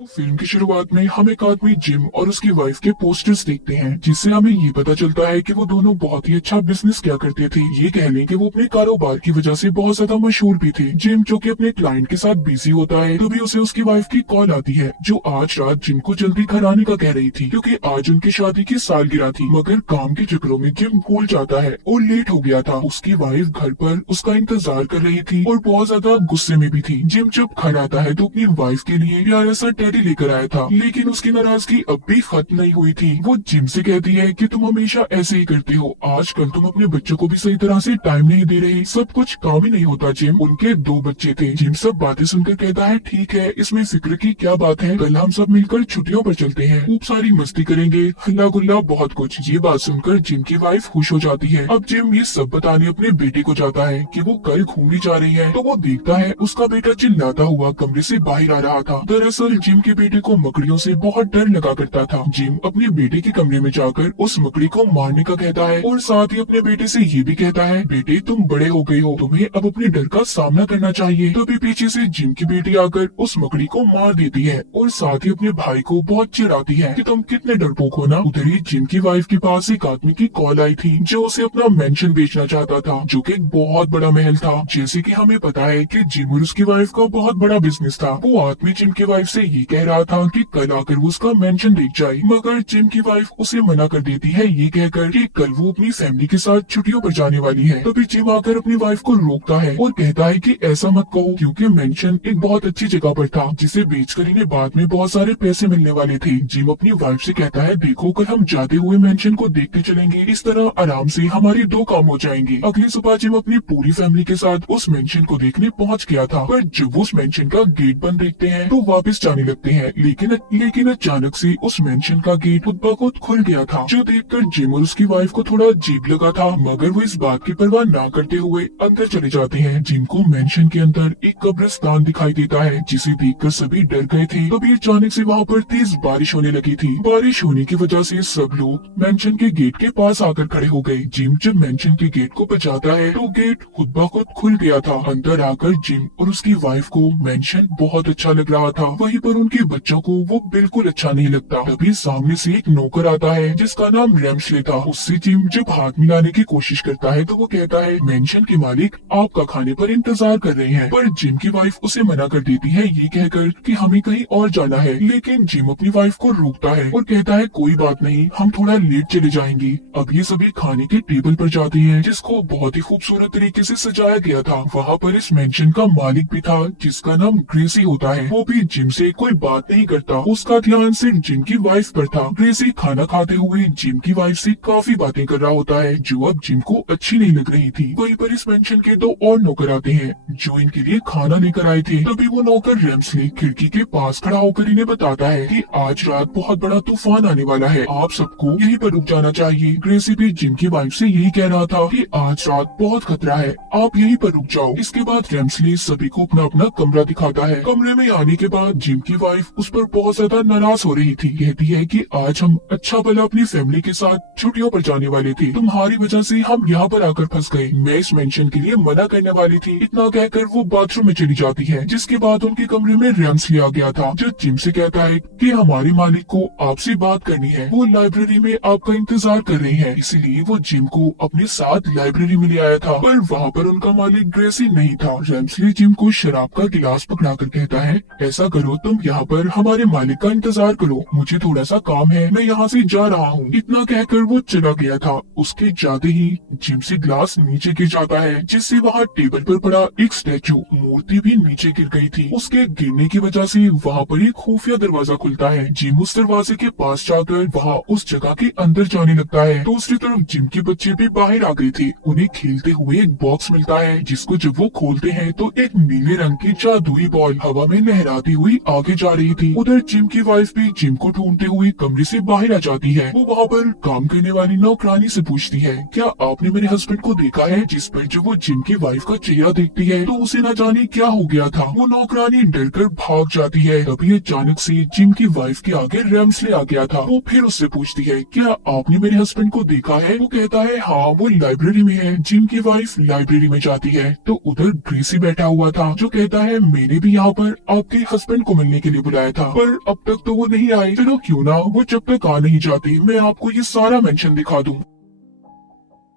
तो फिल्म की शुरुआत में हम एक आदमी जिम और उसकी वाइफ के पोस्टर्स देखते हैं, जिससे हमें ये पता चलता है कि वो दोनों बहुत ही अच्छा बिजनेस किया करते थे। ये कह लें कि वो अपने कारोबार की वजह से बहुत ज्यादा मशहूर भी थे। जिम जो कि अपने क्लाइंट के साथ बिजी होता है, तभी उसे उसकी वाइफ की कॉल आती है, जो आज रात जिम को जल्दी घर आने का कह रही थी, क्योंकि आज उनकी शादी की सालगिरह थी। मगर काम के चक्करों में जिम भूल जाता है और लेट हो गया था। उसकी वाइफ घर पर उसका इंतजार कर रही थी और बहुत ज्यादा गुस्से में भी थी। जिम जब घर आता है तो अपनी वाइफ के लिए प्यारा सा टेडी लेकर आया था, लेकिन उसकी नाराजगी अब भी खत्म नहीं हुई थी। वो जिम से कहती है कि तुम हमेशा ऐसे ही करते हो, आजकल तुम अपने बच्चों को भी सही तरह से टाइम नहीं दे रही, सब कुछ काम ही नहीं होता। जिम, उनके 2 बच्चे थे। जिम सब बातें सुनकर कहता है, ठीक है, इसमें फिक्र की क्या बात है, कल हम सब मिलकर छुट्टियों पर चलते हैं, खूब सारी मस्ती करेंगे, हल्ला गुल्ला बहुत कुछ। ये बात सुनकर जिम की वाइफ खुश हो जाती है। अब जिम ये सब बताने अपने बेटे को जाता है कि वो कल घूमने जा रही है, तो वो देखता है उसका बेटा चिल्लाता हुआ कमरे से बाहर आ रहा था। दरअसल जिम के बेटे को मकड़ियों से बहुत डर लगा करता था। जिम अपने बेटे के कमरे में जाकर उस मकड़ी को मारने का कहता है और साथ ही अपने बेटे से ये भी कहता है, बेटे तुम बड़े हो गए हो, तुम्हें अब अपने डर का सामना करना चाहिए। तभी पीछे से जिम की बेटी आकर उस मकड़ी को मार देती है और साथ ही अपने भाई को बहुत चिढ़ाती है कि तुम कितने डरपोक हो ना। उधर ही जिम की वाइफ के पास एक आदमी की कॉल आई थी, जो उसे अपना मेंशन बेचना चाहता था, जो कि एक बहुत बड़ा महल था। जैसे कि हमें पता है कि जिम और उसकी वाइफ का बहुत बड़ा बिजनेस था। वो आदमी जिम की वाइफ से ये कह रहा था कि कल आकर वो उसका मेंशन देख जाए, मगर जिम की वाइफ उसे मना कर देती है, ये कहकर कि कल वो अपनी फैमिली के साथ छुट्टियों पर जाने वाली है। तभी जिम आकर अपनी वाइफ को रोकता है और कहता है कि ऐसा मत कहो, क्योंकि मेंशन एक बहुत अच्छी जगह पर था, जिसे बेचकर इन्हें बाद में बहुत सारे पैसे मिलने वाले थे। जिम अपनी वाइफ से कहता है, देखो कल हम जाते हुए मेंशन को देखते चलेंगे, इस तरह आराम से हमारे 2 काम हो जाएंगे। अगली सुबह जिम अपनी पूरी फैमिली के साथ उस मेंशन को देखने पहुंच गया था, पर जब उस मेंशन का गेट बंद देखते हैं तो वापस जाने लगते हैं, लेकिन अचानक से उस मेंशन का गेट खुद ब खुद खुल गया था, जो देखकर जिम और उसकी वाइफ को थोड़ा अजीब लगा था, मगर वो इस बात की परवाह ना करते हुए अंदर चले जाते हैं। जिम को मेंशन के अंदर एक कब्रिस्तान दिखाई देता है, जिसे देखकर सभी डर गए थे। तभी अचानक से वहाँ पर तेज बारिश होने लगी थी। बारिश होने की वजह से सब लोग मेंशन के गेट के पास आकर खड़े हो गए। जिम जब मेंशन के गेट को बचाता है तो गेट खुद ब खुद खुल गया था। अंदर आकर जिम और उसकी वाइफ को मेंशन बहुत अच्छा लग रहा था, वहीं पर उनके बच्चों को वो बिल्कुल अच्छा नहीं लगता। तभी सामने से एक नौकर आता है, जिसका नाम रैम्सले था। उससे जिम जब हाथ मिलाने की कोशिश करता है तो वो कहता है, मेंशन के मालिक आपका खाने पर इंतजार कर रहे हैं, पर जिम की वाइफ उसे मना कर देती है, ये कहकर कि हमें कहीं और जाना है। लेकिन जिम अपनी वाइफ को रोकता है और कहता है, कोई बात नहीं, हम थोड़ा लेट चले जाएंगे। अब ये सभी खाने के टेबल पर जाते हैं, जिसको बहुत ही खूबसूरत तरीके से सजाया गया था। वहाँ पर इस मेंशन का मालिक भी था, जिसका नाम ग्रेसी होता है। वो भी जिम से कोई बात नहीं करता, उसका ध्यान सिर्फ जिम की वाइफ पर था। ग्रेसी खाना खाते हुए जिम की वाइफ से काफी बातें कर रहा होता है, जो अब जिम को अच्छी नहीं लग रही थी। वहीं पर इस मेंशन के 2 और नौकर आते हैं, जो इनके लिए खाना लेकर आए थे। तभी वो नौकर रैम्सले खिड़की के पास खड़ा होकर इन्हें बताता है कि आज रात बहुत बड़ा तूफान आने वाला है, आप सबको यहीं पर रुक जाना चाहिए। ग्रेसी भी जिम की वाइफ से यही कह रहा था कि आज रात बहुत खतरा है, आप यहीं पर रुक जाओ। इसके बाद रैम्सले सभी को अपना अपना कमरा दिखाता है। कमरे में आने के बाद जिम की वाइफ उस पर बहुत ज्यादा नाराज हो रही थी। कहती है कि आज हम अच्छा भला अपनी फैमिली के साथ छुट्टियों पर जाने वाले थे, तुम्हारी वजह से हम यहाँ पर आकर फंस गए। मैं इस मेंशन के लिए मना करने वाली थी। इतना कहकर वो बाथरूम में चली जाती है, जिसके बाद उनके कमरे में रैम्सले आ गया था, जो जिम से कहता है कि हमारे मालिक को आपसे बात करनी है, वो लाइब्रेरी में आपका इंतजार कर रहे हैं। इसीलिए वो जिम को अपने साथ लाइब्रेरी में ले आया था, पर वहाँ पर उनका मालिक ग्रेसी नहीं था। रैम्सले जिम को शराब का गिलास पकड़ाकर कहता है, ऐसा करो, तुम यहाँ पर हमारे मालिक का इंतजार करो, मुझे थोड़ा सा काम है, मैं यहाँ से जा रहा हूँ। इतना कहकर वो चला गया था। उसके जाते ही जिम से ग्लास नीचे गिर जाता है, जिससे वहाँ टेबल पर पड़ा एक स्टैचू मूर्ति भी नीचे गिर गई थी। उसके गिरने की वजह से वहाँ पर एक खुफिया दरवाजा खुलता है। जिम उस दरवाजे के पास जाकर वहाँ उस जगह के अंदर जाने लगता है। दूसरी तरफ जिम के बच्चे भी बाहर आ गए थे। उन्हें खेलते हुए एक बॉक्स मिलता है, जिसको जब वो खोलते हैं तो एक नीले रंग की जादुई बॉल हवा में लहराती हुई आगे जा रही थी। उधर जिम की वाइफ भी जिम को ढूंढते हुए कमरे से बाहर आ जाती है। वो वहाँ पर काम करने वाली नौकरानी से पूछती है, क्या आपने मेरे हस्बैंड को देखा है? जिस पर जो वो जिम की वाइफ का चेहरा देखती है तो उसे न जाने क्या हो गया था। वो नौकरानी डरकर भाग जाती है। तभी अचानक से जिम की वाइफ के आगे रैम्सले आ गया था। वो फिर उससे पूछती है, क्या आपने मेरे हस्बैंड को देखा है? वो कहता है, हाँ, वो लाइब्रेरी में है। जिम की वाइफ लाइब्रेरी में जाती है तो उधर ग्रेसी बैठा हुआ था, जो कहता है, मैंने भी यहाँ पर आपके हस्बैंड को मिलने के के लिए बुलाया था, पर अब तक तो वो नहीं आए। चलो क्यों ना वो जब तक आ नहीं जाती मैं आपको ये सारा मेंशन दिखा दूं।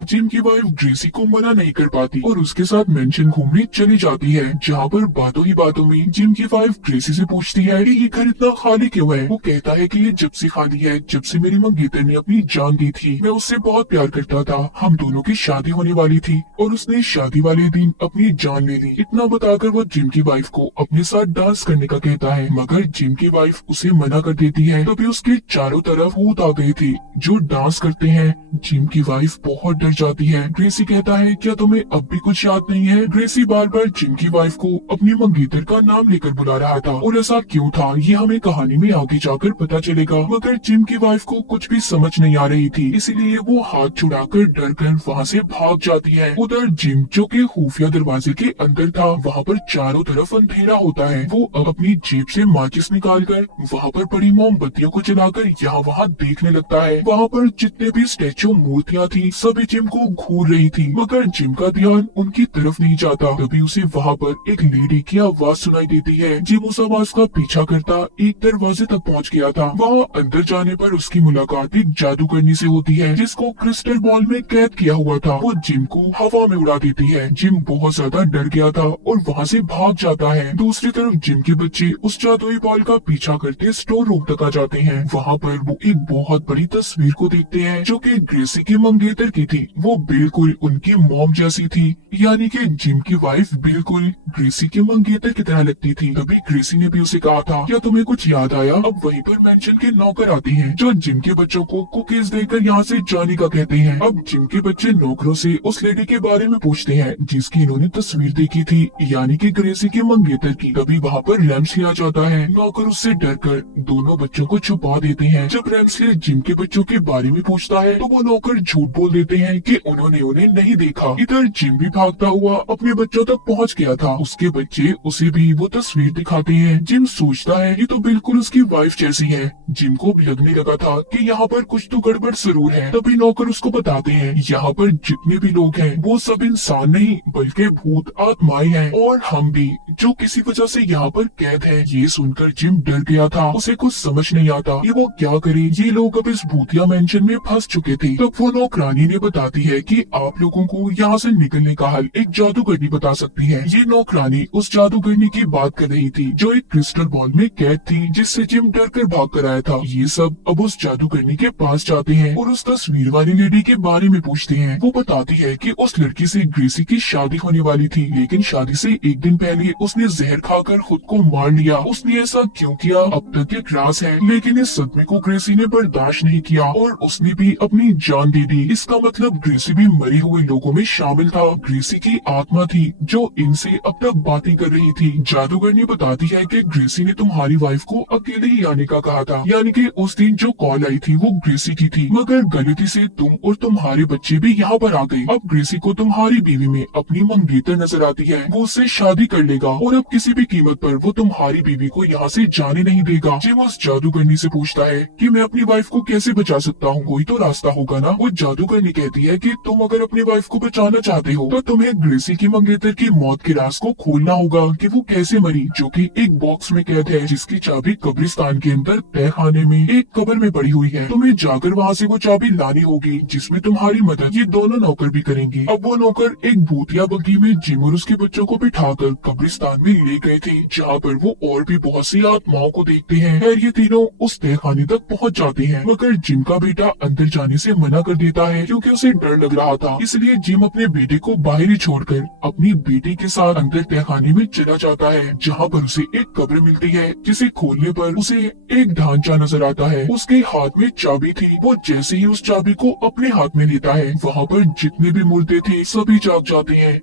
जिम की वाइफ ग्रेसी को मना नहीं कर पाती और उसके साथ मेंशन घूमने चली जाती है, जहाँ पर बातों ही बातों में जिम की वाइफ ग्रेसी से पूछती है कि ये घर इतना खाली क्यों है। वो कहता है कि ये जब से खाली है जब से मेरी मंगेतर ने अपनी जान दी थी। मैं उससे बहुत प्यार करता था, हम दोनों की शादी होने वाली थी और उसने शादी वाले दिन अपनी जान ले ली। इतना बताकर वो जिम की वाइफ को अपने साथ डांस करने का कहता है, मगर जिम की वाइफ उसे मना कर देती है। तभी उसके चारों तरफ भूत आ गए थे जो डांस करते हैं। जिम की वाइफ बहुत डर जाती है। ग्रेसी कहता है, क्या तुम्हें अब भी कुछ याद नहीं है? ग्रेसी बार बार जिम की वाइफ को अपनी मंगेतर का नाम लेकर बुला रहा था और ऐसा क्यों था ये हमें कहानी में आगे जाकर पता चलेगा। मगर जिम की वाइफ को कुछ भी समझ नहीं आ रही थी, इसीलिए वो हाथ छुड़ाकर डर कर वहाँ से भाग जाती है। उधर जिम जो के खुफिया दरवाजे के अंदर था, वहाँ पर चारों तरफ अंधेरा होता है। वो अपनी जेब से माचिस निकालकर वहाँ पर पड़ी मोमबत्तियों को जलाकर यहाँ वहाँ देखने लगता है। वहाँ पर जितने भी स्टैचू मूर्तियाँ थी सभी जिम को घूर रही थी, मगर जिम का ध्यान उनकी तरफ नहीं जाता। तभी उसे वहाँ पर एक लेडी की आवाज सुनाई देती है। जिम उस आवाज का पीछा करता एक दरवाजे तक पहुँच गया था। वहाँ अंदर जाने पर उसकी मुलाकात एक जादूगरनी से होती है जिसको क्रिस्टल बॉल में कैद किया हुआ था। वो जिम को हवा में उड़ा देती है। जिम बहुत ज्यादा डर गया था और वहाँ से भाग जाता है। दूसरी तरफ जिम के बच्चे उस जादुई बॉल का पीछा करते स्टोर रूम तक आ जाते हैं। वहाँ पर वो एक बहुत बड़ी तस्वीर को देखते हैं जो कि ग्रेसी की मंगेतर की थी। वो बिल्कुल उनकी मॉम जैसी थी, यानी कि जिम की वाइफ बिल्कुल ग्रेसी के मंगेतर की तरह लगती थी। तभी ग्रेसी ने भी उसे कहा था, क्या तुम्हें कुछ याद आया? अब वहीं पर मेंशन के नौकर आते हैं जो जिम के बच्चों को कुकीज देकर यहाँ से जाने का कहते हैं। अब जिम के बच्चे नौकरों से उस लेडी के बारे में पूछते हैं जिसकी इन्होंने तस्वीर देखी थी, यानी कि ग्रेसी के मंगेतर की। तभी वहाँ पर रैम्सली आ जाता है। नौकर उससे डरकर दोनों बच्चों को छुपा देते हैं। जब रैम्सली जिम के बच्चों के बारे में पूछता है तो वो नौकर झूठ बोल देते हैं कि उन्होंने उन्हें नहीं देखा। इधर जिम भी भागता हुआ अपने बच्चों तक पहुंच गया था। उसके बच्चे उसे भी वो तस्वीर दिखाते हैं। जिम सोचता है ये तो बिल्कुल उसकी वाइफ जैसी है। जिम को भी लगने लगा था कि यहाँ पर कुछ तो गड़बड़ जरूर है। तभी नौकर उसको बताते हैं यहाँ पर जितने भी लोग हैं वो सब इंसान नहीं बल्कि भूत आत्माएं हैं और हम भी, जो किसी वजह से यहाँ पर कैद है। ये सुनकर जिम डर गया था। उसे कुछ समझ नहीं आता कि वो क्या करे। ये लोग अब इस भूतिया मेंशन में फंस चुके थे। तब वो नौकरानी ने बताती है कि आप लोगों को यहाँ से निकलने का हल एक जादूगरनी बता सकती है। ये नौकरानी उस जादूगरनी की बात कर रही थी जो एक क्रिस्टल बॉल में कैद थी जिससे जिम डर कर भाग कर आया था। ये सब अब उस जादूगरनी के पास जाते हैं और उस तस्वीर वाली लेडी के बारे में पूछते हैं। वो बताती है कि उस लड़की से ग्रेसी की शादी होने वाली थी, लेकिन शादी से एक दिन पहले उसने जहर खाकर खुद को मार लिया। उसने ऐसा क्यों किया अब तक एक राज है, लेकिन इस सदमे को ग्रेसी ने बर्दाश्त नहीं किया और उसने भी अपनी जान दे दी। इसका मतलब ग्रेसी भी मरे हुए लोगों में शामिल था। ग्रेसी की आत्मा थी जो इनसे अब तक बातें कर रही थी। जादूगरनी बताती है कि ग्रेसी ने तुम्हारी वाइफ को अकेले ही आने का कहा था, यानी कि उस दिन जो कॉल आई थी वो ग्रेसी की थी, मगर गलती से तुम और तुम्हारे बच्चे भी यहाँ पर आ गए। अब ग्रेसी को तुम्हारी बीवी में अपनी मंगेतर नजर आती है। वो उससे शादी कर लेगा और अब किसी भी कीमत पर वो तुम्हारी बीवी को यहाँ से जाने नहीं देगा। जिम उस जादूगरनी से पूछता है कि मैं अपनी वाइफ को कैसे बचा सकता हूँ, कोई तो रास्ता होगा ना। वो जादूगरनी कहती है कि तुम अगर अपनी वाइफ को बचाना चाहते हो तो तुम्हें ग्रेसी की मंगेतर की मौत के राज को खोलना होगा कि वो कैसे मरी, जो कि एक बॉक्स में कैद है जिसकी चाबी कब्रिस्तान के अंदर तहखाने में एक कब्र में पड़ी हुई है। तुम्हें जाकर वहाँ से वो चाबी लानी होगी जिसमें तुम्हारी मदद ये दोनों नौकर भी करेंगे। अब वो नौकर एक भूतिया बग्घी में जिम और उसके बच्चों को बिठाकर कब्रिस्तान में ले गए थे, जहाँ पर वो और भी बहुत सी आत्माओं को देखते हैं। खैर ये तीनों उस तहखाने तक पहुँच जाते हैं, मगर जिम का बेटा अंदर जाने से मना कर देता है क्योंकि उसे डर लग रहा था। इसलिए जिम अपने बेटे को बाहर ही छोड़कर अपनी बेटी के साथ अंदर तहखाने में चला जाता है, जहाँ पर उसे एक कब्र मिलती है जिसे खोलने पर उसे एक ढांचा नजर आता है। उसके हाथ में चाबी थी। वो जैसे ही उस चाबी को अपने हाथ में लेता है वहाँ पर जितने भी मुर्दे थे सभी जाग जाते हैं।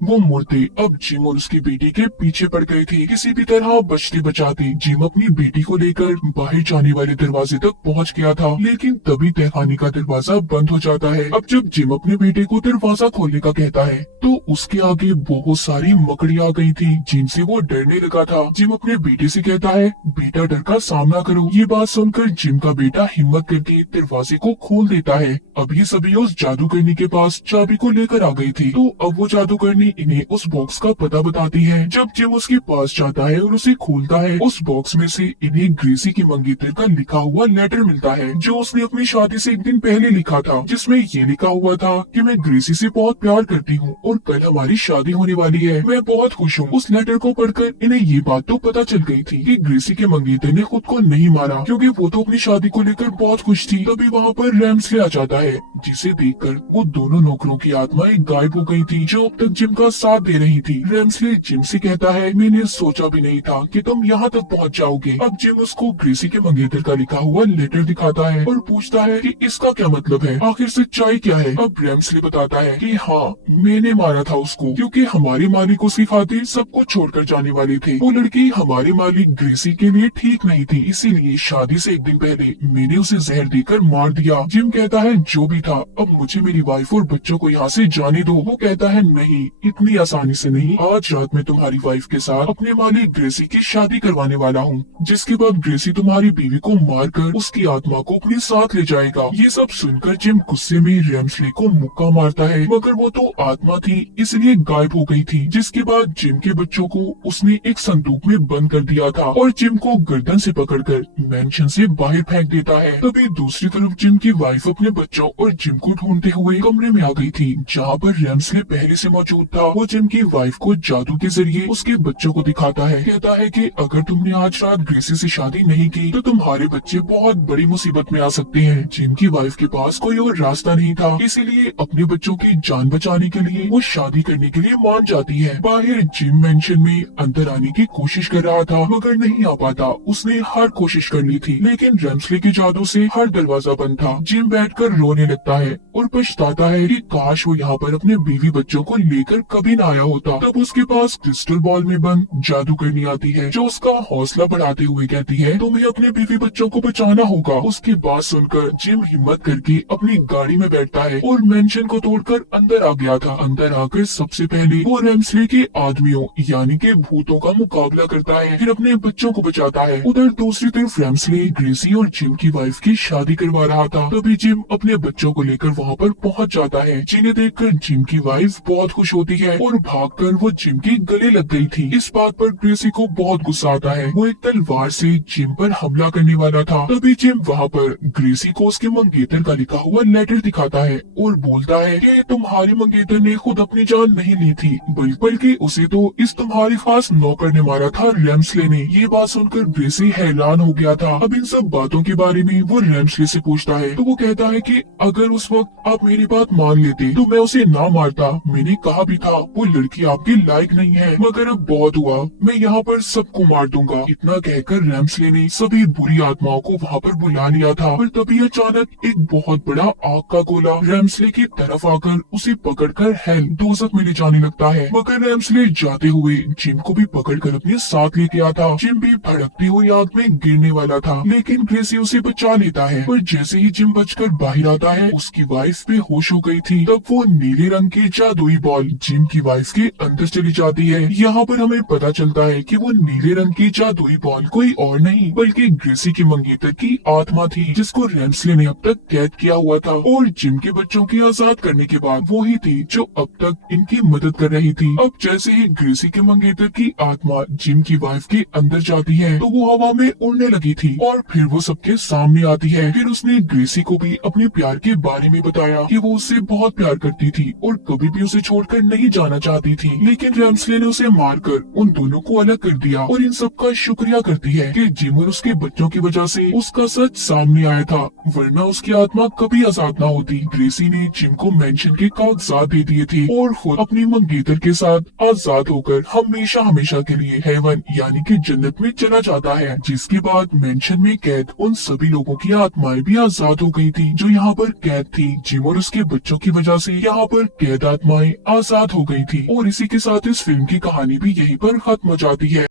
वो मुर्दे अब जिम और उसकी बेटी के पीछे पड़ गए थे। किसी भी तरह बचते बचाते जिम अपनी बेटी को लेकर बाहर जाने वाले दरवाजे तक पहुंच गया था, लेकिन तभी तहखाने का दरवाजा बंद हो जाता है। अब जब जिम अपने बेटे को दरवाजा खोलने का कहता है तो उसके आगे बहुत सारी मकड़ी आ गई थी जिनसे वो डरने लगा था। जिम अपने बेटे से कहता है बेटा डर का सामना करो। ये बात सुनकर जिम का बेटा हिम्मत करके दरवाजे को खोल देता है। अब ये सभी उस जादूगरनी के पास चाबी को लेकर आ गई थी, तो अब वो जादूगरनी इन्हें उस बॉक्स का पता बताती है। जब जिम उसके पास जाता है और उसे खोलता है, उस बॉक्स में से इन्हें ग्रेसी की मंगेतर का लिखा हुआ लेटर मिलता है, जो उसने अपनी शादी से एक दिन पहले लिखा था, जिसमें ये लिखा हुआ था कि मैं ग्रेसी से बहुत प्यार करती हूँ और कल हमारी शादी होने वाली है। मैं बहुत खुश हूँ। उस लेटर को पढ़कर इन्हें ये बात तो पता चल गई थी कि ग्रेसी के मंगेतर ने खुद को नहीं मारा, क्योंकि वो तो अपनी शादी को लेकर बहुत खुश थी। तभी वहाँ पर रैम्सले आ जाता है, जिसे देखकर वो दोनों नौकरों की आत्माएं गायब हो गई थी, जो अब तक जिम का साथ दे रही थी। रैम्सले जिम से कहता है, मैंने सोचा भी नहीं था कि तुम यहाँ तक पहुँच जाओगे। अब जिम उसको ग्रेसी के मंगेतर का लिखा हुआ लेटर दिखाता है और पूछता है कि इसका क्या मतलब है, आखिर सच्चाई क्या है। अब रैम्सले बताता है कि हाँ, मैंने मारा था उसको, क्योंकि हमारे मालिक उसकी खातिर सब कुछ छोड़कर जाने वाले थे। वो लड़की हमारे मालिक ग्रेसी के लिए ठीक नहीं थी, इसीलिए शादी से एक दिन पहले मैंने उसे जहर देकर मार दिया। जिम कहता है, जो भी था, अब मुझे मेरी वाइफ और बच्चों को यहाँ से जाने दो। वो कहता है, नहीं, इतनी आसानी से नहीं। आज रात में तुम्हारी वाइफ के साथ अपने मालिक ग्रेसी की शादी करवाने वाला हूँ, जिसके बाद ग्रेसी तुम्हारी बीवी को मारकर उसकी आत्मा को अपने साथ ले जाएगा। ये सब सुनकर जिम गुस्से में रैम्सले को मुक्का मारता है, मगर वो तो आत्मा थी, इसलिए गायब हो गई थी। जिसके बाद जिम के बच्चों को उसने एक संदूक में बंद कर दिया था और जिम को गर्दन से पकड़कर मेंशन से बाहर फेंक देता है। तभी दूसरी तरफ जिम की वाइफ अपने बच्चों और जिम को ढूंढते हुए कमरे में आ गई थी, जहाँ पर रैम्सले पहले से मौजूद था। वो जिम की वाइफ को जादू के जरिए उसके बच्चों को दिखाता है, कहता है कि अगर तुमने आज रात ग्रेसी से शादी नहीं की तो तुम्हारे बच्चे बहुत बड़ी मुसीबत में आ सकते हैं। जिम की वाइफ के पास कोई और रास्ता नहीं था, इसीलिए अपने बच्चों की जान बचाने के लिए वो शादी करने के लिए मान जाती है। बाहर जिम मेंशन में अंदर आने की कोशिश कर रहा था, मगर नहीं आ पाता। उसने हर कोशिश कर ली थी, लेकिन रैम्सले के जादू से हर दरवाजा बंद था। जिम बैठकर रोने लगता है और पछताता है कि काश वो यहाँ पर अपने बीवी बच्चों को लेकर कभी न आया होता। तब उसके पास क्रिस्टल बॉल में बंद जादू करनी आती है, जो उसका हौसला बढ़ाते हुए कहती है, तुम्हें अपने बीवी बच्चों को बचाना होगा। उसकी बात सुनकर जिम हिम्मत करके अपनी गाड़ी में बैठता है और मेंशन को तोड़कर अंदर आ गया था। अंदर आकर सबसे पहले वो रैम्सले के आदमियों यानी के भूतों का मुकाबला करता है, फिर अपने बच्चों को बचाता है। उधर दूसरी तरफ रैम्सले ग्रेसी और जिम की वाइफ की शादी करवा रहा था। तभी जिम अपने बच्चों को लेकर वहाँ पर पहुँच जाता है, जिन्हें देखकर जिम की वाइफ बहुत खुश होती है और भागकर वो जिम के गले लग गई थी। इस बात पर ग्रेसी को बहुत गुस्सा आता है। वो एक तलवार से जिम पर हमला करने वाला था। तभी जिम वहाँ पर ग्रेसी को उसके मंगेतर का लिखा हुआ लेटर दिखाता है और बोलता है कि तुम्हारी मंगेतर ने खुद अपनी जान नहीं ली थी, बल्कि उसे तो इस तुम्हारे खास नौकर ने मारा था, रैम्सले ने। ये बात सुनकर ग्रेसी हैरान हो गया था। अब इन सब बातों के बारे में वो रैम्सले से पूछता है, तो वो कहता है कि अगर उस वक्त आप मेरी बात मान लेते तो मैं उसे ना मारता। मैंने कहा भी था वो लड़की आपके लायक नहीं है, मगर अब बहुत हुआ, मैं यहाँ पर सबको मार दूंगा। इतना कहकर रैम्सले ने सभी बुरी आत्माओं को वहाँ पर बुला लिया था। पर तभी अचानक एक बहुत बड़ा आग का गोला रैम्सले की तरफ आकर उसे पकड़कर हेल दोज़ख में ले जाने लगता है, मगर रैम्सले जाते हुए जिम को भी पकड़कर अपने साथ ले गया था। जिम भी भड़कती हुई आग में गिरने वाला था, लेकिन ग्रेसी उसे बचा लेता है। पर जैसे ही जिम बचकर बाहर आता है, उसकी वाइफ बेहोश हो गई थी। तब वो नीले रंग की जादुई बॉल जिम की वाइफ के अंदर चली जाती है। यहाँ पर हमें पता चलता है कि वो नीले रंग की जादुई बॉल कोई और नहीं बल्कि ग्रेसी की मंगेतर की आत्मा थी, जिसको रैम्सले ने अब तक कैद किया हुआ था। और जिम के बच्चों की आजाद करने के बाद वो ही थी जो अब तक इनकी मदद कर रही थी। अब जैसे ही ग्रेसी के मंगेतर की आत्मा जिम की वाइफ के अंदर जाती है, तो वो हवा में उड़ने लगी थी और फिर वो सबके सामने आती है। फिर उसने ग्रेसी को भी अपने प्यार के बारे में बताया कि वो उससे बहुत प्यार करती थी और कभी भी उसे छोड़कर नहीं जाना चाहती थी, लेकिन रैम्सले ने उसे मारकर उन दोनों को अलग कर दिया। और इन सब का शुक्रिया करती है कि जिम और उसके बच्चों की वजह से उसका सच सामने आया था, वरना उसकी आत्मा कभी आजाद ना होती। ग्रेसी ने जिम को मेंशन के कागजात दे दिए थे और खुद अपनी मंगेतर के साथ आजाद होकर हमेशा हमेशा के लिए हेवन यानी कि जन्नत में चला जाता है। जिसके बाद मेंशन में कैद उन सभी लोगों की आत्माएं भी आजाद हो गई थी जो यहाँ पर कैद थी। जिम और उसके बच्चों की वजह से यहाँ पर कैद आत्माएं आजाद हो गई थी। और इसी के साथ इस फिल्म की कहानी भी यहीं पर खत्म हो जाती है।